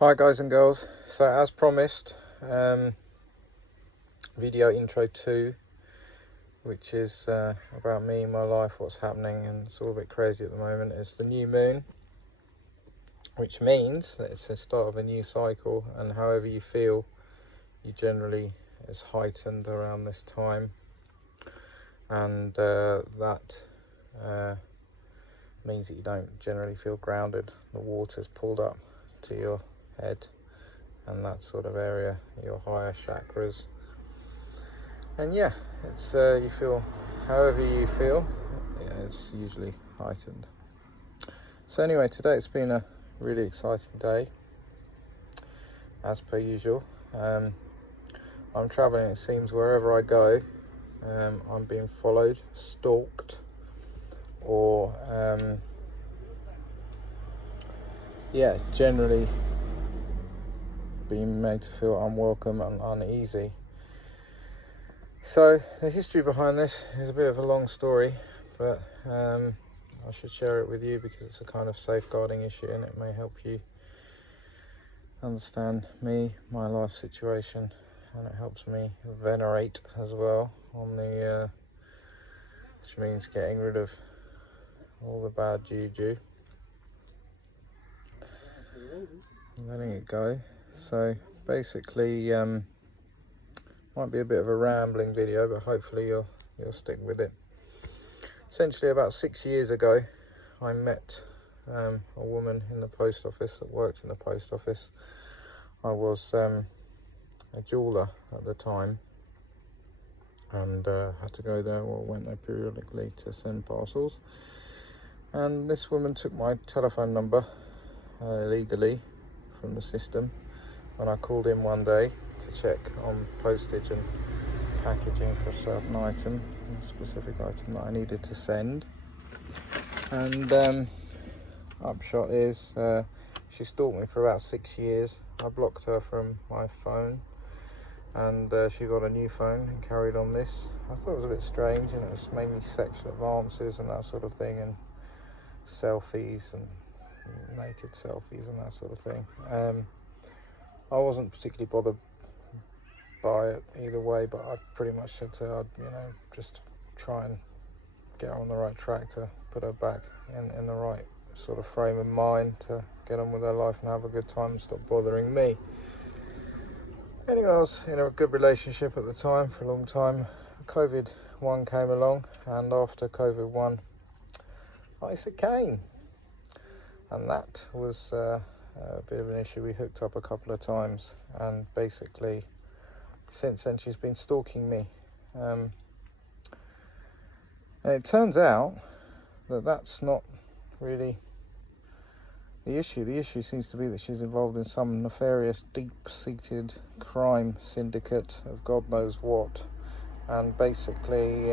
Hi guys and girls, so as promised, video intro 2, which is about me, my life, what's happening, and it's all a bit crazy at the moment. It's the new moon, which means that it's the start of a new cycle, and however you feel, you generally is heightened around this time, and that means that you don't generally feel grounded. The water's pulled up to your head and that sort of area, your higher chakras, and yeah, it's you feel however you feel, yeah, it's usually heightened. So anyway, today it's been a really exciting day, as per usual. I'm traveling, it seems, wherever I go. I'm being followed, stalked, or generally being made to feel unwelcome and uneasy. So the history behind this is a bit of a long story, but I should share it with you because it's a kind of safeguarding issue and it may help you understand me, my life situation, and it helps me venerate as well on the which means getting rid of all the bad juju, letting it go. So basically, might be a bit of a rambling video, but hopefully you'll stick with it. Essentially, about 6 years ago, I met a woman in the post office that worked in the post office. I was a jeweller at the time, and had to go there, or went there periodically to send parcels. And this woman took my telephone number illegally from the system, and I called in one day to check on postage and packaging for a certain item, a specific item that I needed to send. And upshot is she stalked me for about 6 years. I blocked her from my phone, and she got a new phone and carried on this. I thought it was a bit strange, and it was mainly sexual advances and that sort of thing, and selfies and naked selfies and that sort of thing. I wasn't particularly bothered by it either way, but I pretty much said to her, I'd, just try and get her on the right track to put her back in the right sort of frame of mind to get on with her life and have a good time and stop bothering me. Anyway, I was in a good relationship at the time for a long time. COVID-1 came along, and after COVID-1, Isa came, and that was a bit of an issue. We hooked up a couple of times, and basically since then she's been stalking me, and it turns out that that's not really the issue. The issue seems to be that she's involved in some nefarious, deep-seated crime syndicate of God knows what, and basically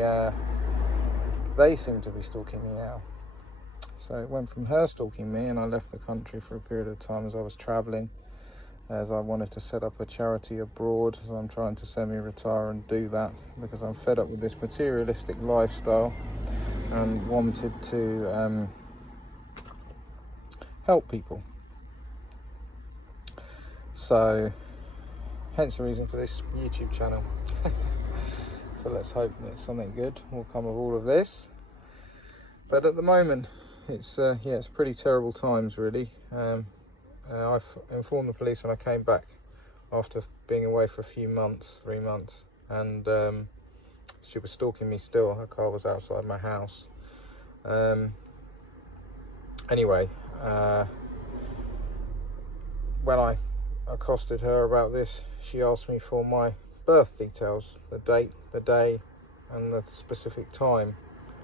they seem to be stalking me now. So it went from her stalking me, and I left the country for a period of time as I was travelling, as I wanted to set up a charity abroad, as I'm trying to semi-retire and do that because I'm fed up with this materialistic lifestyle and wanted to help people. So hence the reason for this YouTube channel. So let's hope that something good will come of all of this. But at the moment, it's pretty terrible times, really. I've informed the police when I came back after being away for a few months, 3 months, and she was stalking me still. Her car was outside my house. Anyway, when I accosted her about this, she asked me for my birth details, the date, the day, and the specific time,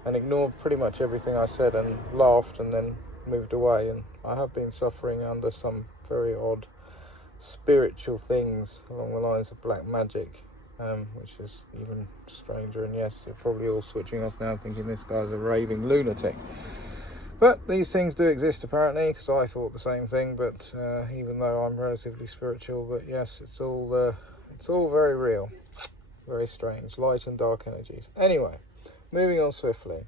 and ignored pretty much everything I said and laughed and then moved away. And I have been suffering under some very odd spiritual things along the lines of black magic, which is even stranger. And yes, you're probably all switching off now thinking this guy's a raving lunatic. But these things do exist apparently, because I thought the same thing, but even though I'm relatively spiritual, but yes, it's all very real, very strange, light and dark energies. Anyway, moving on swiftly.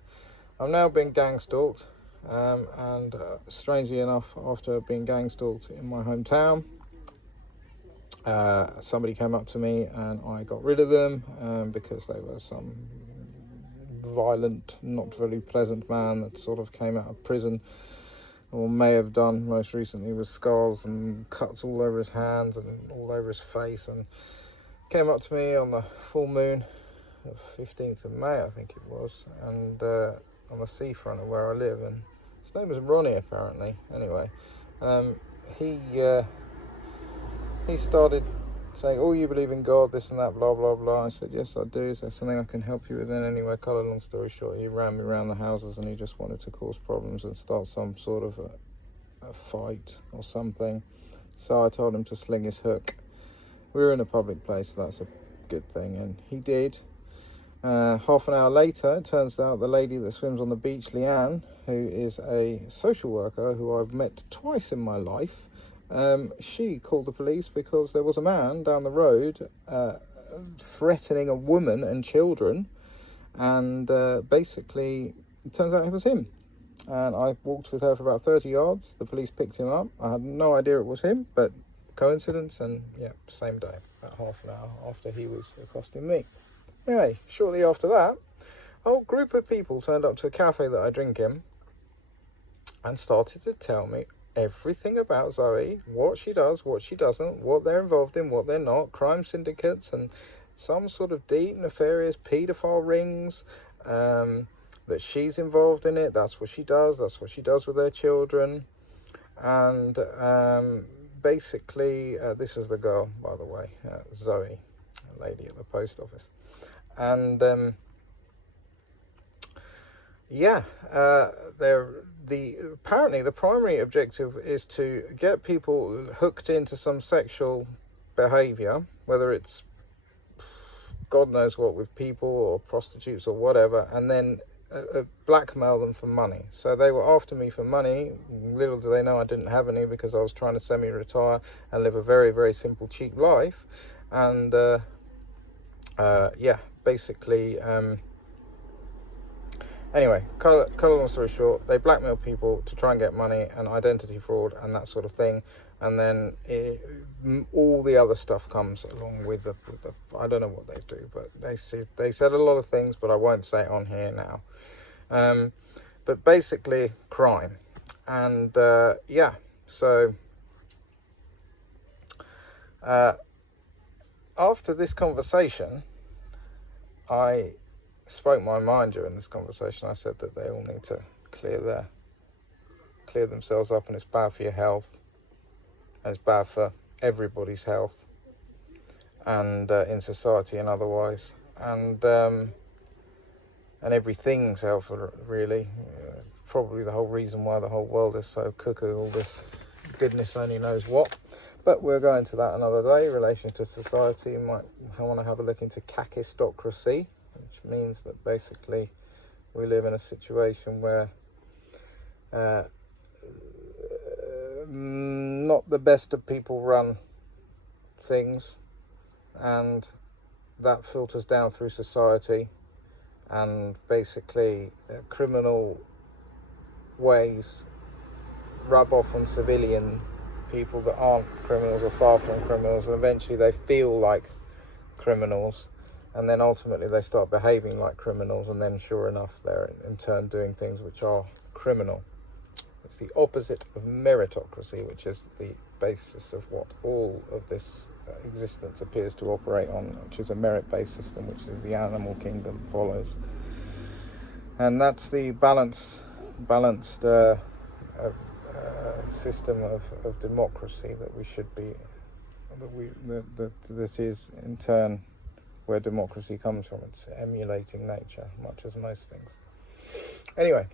I'm now being gang stalked, and strangely enough, after being gang stalked in my hometown, somebody came up to me and I got rid of them because they were some violent, not very pleasant man that sort of came out of prison, or may have done most recently, with scars and cuts all over his hands and all over his face, and came up to me on the full moon, the 15th of May I think it was, and on the seafront of where I live, and his name was Ronnie apparently. Anyway, he started saying, "Oh, you believe in God, this and that, blah blah blah." I said, "Yes, I do. Is there something I can help you with?" And anyway, cut a long story short, he ran me around the houses and he just wanted to cause problems and start some sort of a fight or something. So I told him to sling his hook. We were in a public place, so that's a good thing, and he did. Half an hour later, it turns out the lady that swims on the beach, Leanne, who is a social worker who I've met twice in my life, she called the police because there was a man down the road threatening a woman and children, and basically it turns out it was him. And I walked with her for about 30 yards. The police picked him up. I had no idea it was him, but coincidence, and yeah, same day, about half an hour after he was accosting me. Anyway, shortly after that, a whole group of people turned up to a cafe that I drink in and started to tell me everything about Zoe, what she does, what she doesn't, what they're involved in, what they're not, crime syndicates and some sort of deep, nefarious paedophile rings, that she's involved in it. That's what she does with their children. And basically, this is the girl, by the way, Zoe, a lady at the post office. And apparently the primary objective is to get people hooked into some sexual behaviour, whether it's God knows what, with people or prostitutes or whatever, and then blackmail them for money. So they were after me for money. Little do they know I didn't have any, because I was trying to semi-retire and live a very, very simple, cheap life. And basically, anyway, cut a long story short, they blackmail people to try and get money and identity fraud and that sort of thing, and then all the other stuff comes along with the I don't know what they do, but they said a lot of things, but I won't say it on here now. But basically, crime. And so after this conversation, I spoke my mind during this conversation. I said that they all need to clear themselves up, and it's bad for your health, and it's bad for everybody's health, and in society and otherwise, and everything's health, really. Probably the whole reason why the whole world is so cuckoo, all this goodness only knows what. But we'll go into that another day. In relation to society, you might want to have a look into kakistocracy, which means that basically we live in a situation where not the best of people run things, and that filters down through society, and basically criminal ways rub off on civilian people that aren't criminals or far from criminals, and eventually they feel like criminals, and then ultimately they start behaving like criminals, and then sure enough they're in turn doing things which are criminal. It's the opposite of meritocracy, which is the basis of what all of this existence appears to operate on, which is a merit-based system, which is the animal kingdom follows. And that's the balanced system of democracy that we should be, that is in turn where democracy comes from. It's emulating nature, much as most things. Anyway,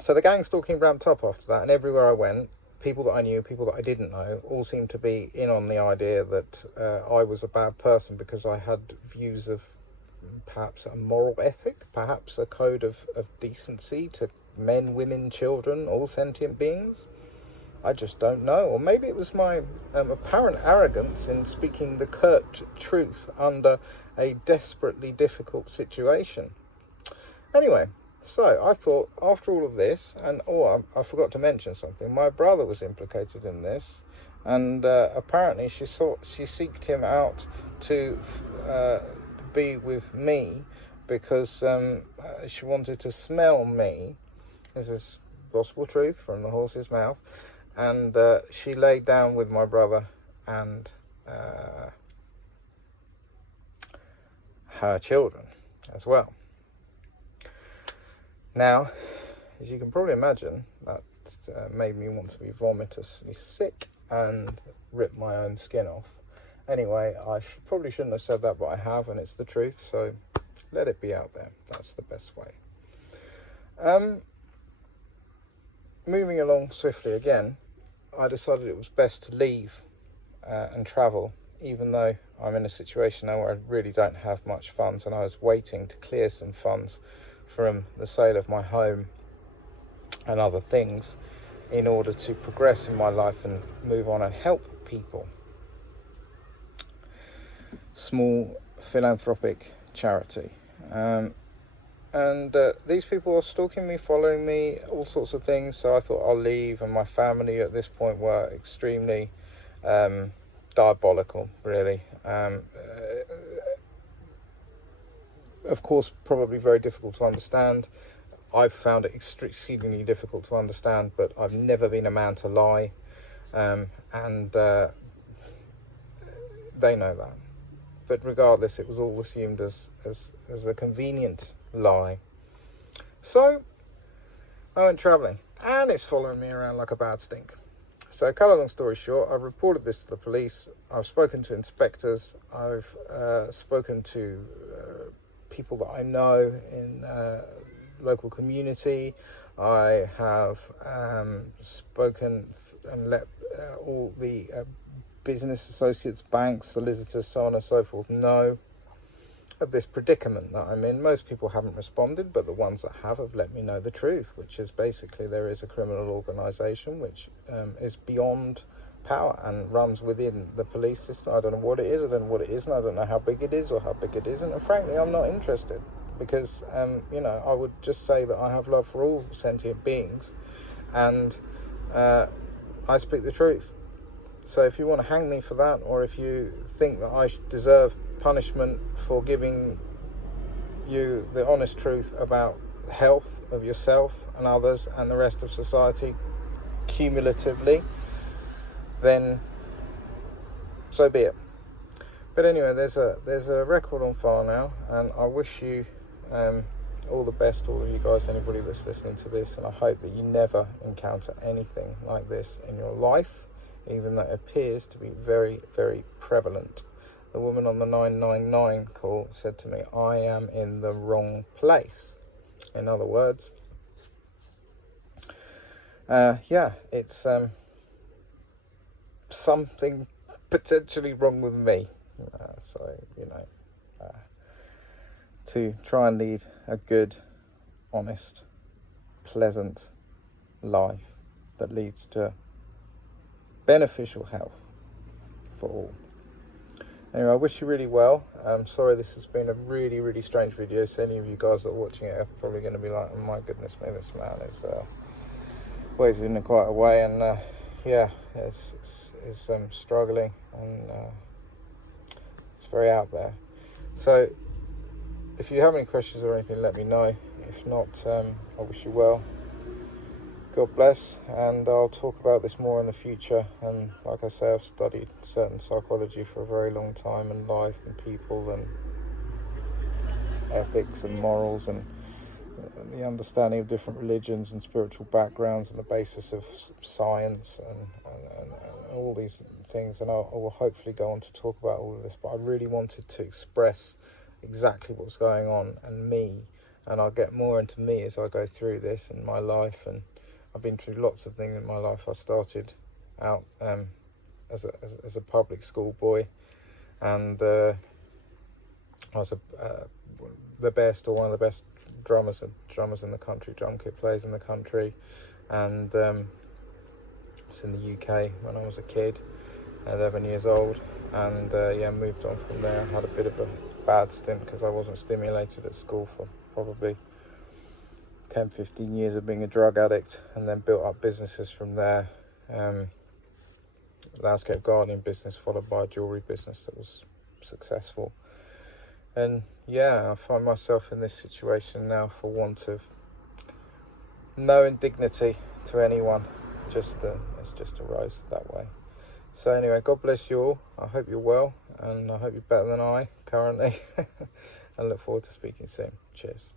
so the gang stalking ramped up after that, and everywhere I went, people that I knew, people that I didn't know, all seemed to be in on the idea that I was a bad person because I had views of perhaps a moral ethic, perhaps a code of decency to men, women, children, all sentient beings. I just don't know. Or maybe it was my apparent arrogance in speaking the curt truth under a desperately difficult situation. Anyway, so I thought, after all of this, and I forgot to mention something, my brother was implicated in this, and apparently she seeked him out to be with me because she wanted to smell me. This is gospel truth from the horse's mouth. And she laid down with my brother and her children as well. Now, as you can probably imagine, that made me want to be vomitously sick and rip my own skin off. Anyway, I probably shouldn't have said that, but I have, and it's the truth, so let it be out there. That's the best way. Moving along swiftly again, I decided it was best to leave and travel, even though I'm in a situation now where I really don't have much funds, and I was waiting to clear some funds from the sale of my home and other things in order to progress in my life and move on and help people. Small philanthropic charity. And these people are stalking me, following me, all sorts of things, so I thought I'll leave, and my family at this point were extremely diabolical, really. Of course, probably very difficult to understand. I've found it exceedingly difficult to understand, but I've never been a man to lie, and they know that. But regardless, it was all assumed as a convenient lie. So I went travelling, and it's following me around like a bad stink. So, cut a long story short, I've reported this to the police. I've spoken to inspectors. I've spoken to people that I know in local community. I have spoken and let all the business associates, banks, solicitors, so on and so forth know of this predicament that I'm in. Most people haven't responded, but the ones that have let me know the truth, which is basically there is a criminal organisation which is beyond power and runs within the police system. I don't know what it is, I don't know what it isn't, I don't know how big it is or how big it isn't, and frankly I'm not interested, because I would just say that I have love for all sentient beings, and I speak the truth. So if you want to hang me for that, or if you think that I deserve punishment for giving you the honest truth about the health of yourself and others and the rest of society cumulatively, then so be it. But anyway, there's a record on file now, and I wish you all the best, all of you guys, anybody that's listening to this, and I hope that you never encounter anything like this in your life, even though it appears to be very, very prevalent. The woman on the 999 call said to me, I am in the wrong place. In other words, it's something potentially wrong with me. To try and lead a good, honest, pleasant life that leads to beneficial health for all. Anyway, I wish you really well. I'm sorry this has been a really, really strange video. So any of you guys that are watching it are probably going to be like, oh my goodness me, this man is ways in quite a way, and is struggling, and it's very out there. So if you have any questions or anything, let me know. If not, I wish you well. God bless, and I'll talk about this more in the future. And like I say, I've studied certain psychology for a very long time, and life and people and ethics and morals and the understanding of different religions and spiritual backgrounds and the basis of science and all these things. And I will hopefully go on to talk about all of this, but I really wanted to express exactly what's going on and me, and I'll get more into me as I go through this and my life. And I've been through lots of things in my life. I started out as a public school boy, and I was the best, or one of the best drummers in the country, drum kit players in the country, and it's in the UK when I was a kid, 11 years old, and moved on from there. I had a bit of a bad stint because I wasn't stimulated at school for probably 10-15 years of being a drug addict, and then built up businesses from there, landscape gardening business followed by a jewellery business that was successful. And yeah, I find myself in this situation now for want of no indignity to anyone. It's just arose that way. So anyway, God bless you all. I hope you're well, and I hope you're better than I currently. And look forward to speaking soon. Cheers.